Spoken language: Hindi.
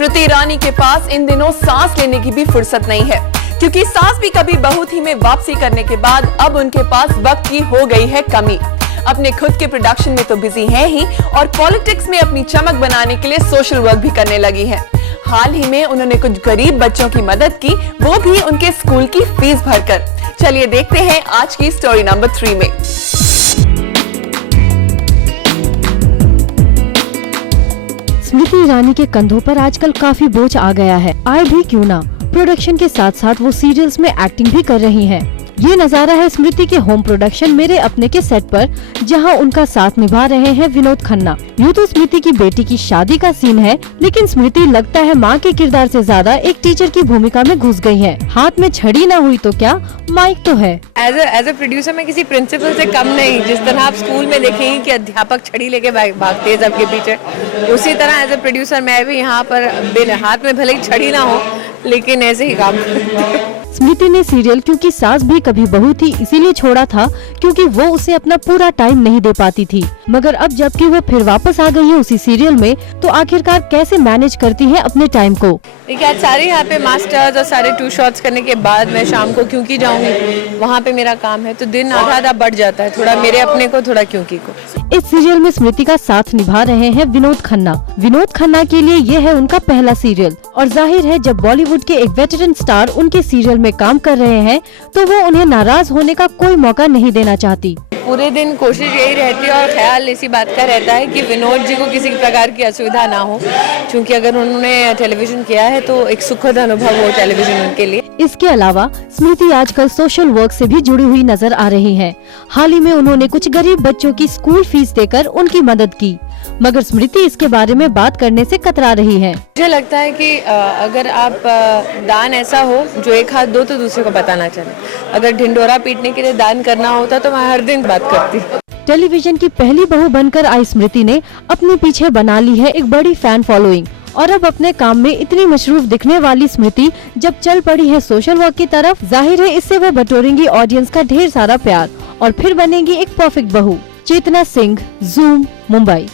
स्मृति ईरानी के पास इन दिनों सांस लेने की भी फुर्सत नहीं है, क्योंकि सास भी कभी बहू थी में वापसी करने के बाद अब उनके पास वक्त की हो गई है कमी। अपने खुद के प्रोडक्शन में तो बिजी हैं ही और पॉलिटिक्स में अपनी चमक बनाने के लिए सोशल वर्क भी करने लगी हैं। हाल ही में उन्होंने कुछ गरीब बच्चों की मदद की, वो भी उनके स्कूल की फीस भरकर। चलिए देखते हैं आज की स्टोरी नंबर 3 में। स्मृति ईरानी के कंधों पर आजकल काफी बोझ आ गया है। आए भी क्यों ना, प्रोडक्शन के साथ साथ वो सीरियल्स में एक्टिंग भी कर रही हैं। ये नजारा है स्मृति के होम प्रोडक्शन मेरे अपने के सेट पर, जहां उनका साथ निभा रहे हैं विनोद खन्ना। यूँ तो स्मृति की बेटी की शादी का सीन है, लेकिन स्मृति लगता है मां के किरदार से ज्यादा एक टीचर की भूमिका में घुस गई है। हाथ में छड़ी ना हुई तो क्या, माइक तो है। एज अ प्रोड्यूसर मैं किसी प्रिंसिपल से कम नहीं। जिस तरह आप स्कूल में देखेंगे कि अध्यापक छड़ी लेके भागते हैं सबके पीछे, उसी तरह एज अ प्रोड्यूसर मैं भी यहाँ पर हाथ में भले ही छड़ी ना हो, लेकिन ऐसे ही काम करती हूँ। स्मृति ने सीरियल क्योंकि सास भी कभी बहू थी इसीलिए छोड़ा था, क्योंकि वो उसे अपना पूरा टाइम नहीं दे पाती थी। मगर अब जबकि वो फिर वापस आ गई है उसी सीरियल में, तो आखिरकार कैसे मैनेज करती है अपने टाइम को। देखिए आज सारे यहाँ पे मास्टर्स और सारे 2 शॉट्स करने के बाद मैं शाम को क्योंकि जाऊंगी, वहाँ पे मेरा काम है, तो दिन आधा बढ़ जाता है, थोड़ा मेरे अपने को थोड़ा क्योंकि को। इस सीरियल में स्मृति का साथ निभा रहे हैं विनोद खन्ना। विनोद खन्ना के लिए ये है उनका पहला सीरियल, और जाहिर है जब बॉलीवुड के एक वेटरन स्टार उनके सीरियल में काम कर रहे हैं तो वो उन्हें नाराज होने का कोई मौका नहीं देना चाहती। पूरे दिन कोशिश यही रहती है और ख्याल इसी बात का रहता है कि विनोद जी को किसी प्रकार की असुविधा ना हो, क्योंकि अगर उन्होंने टेलीविजन किया है तो एक सुखद अनुभव हो टेलीविजन उनके लिए। इसके अलावा स्मृति आजकल सोशल वर्क से भी जुड़ी हुई नजर आ रही हैं। हाल ही में उन्होंने कुछ गरीब बच्चों की स्कूल फीस देकर उनकी मदद की, मगर स्मृति इसके बारे में बात करने से कतरा रही है। मुझे लगता है कि अगर आप दान ऐसा हो जो एक हाथ दो तो दूसरे को पता ना चले। अगर ढिंडोरा पीटने के लिए दान करना होता तो मैं हर दिन बात करती। टेलीविजन की पहली बहू बनकर आई स्मृति ने अपने पीछे बना ली है एक बड़ी फैन फॉलोइंग, और अब अपने काम में इतनी मशरूफ दिखने वाली स्मृति जब चल पड़ी है सोशल वर्क की तरफ, जाहिर है इससे वो बटोरेंगी ऑडियंस का ढेर सारा प्यार और फिर बनेगी एक परफेक्ट बहू। चेतना सिंह, ज़ूम, मुंबई।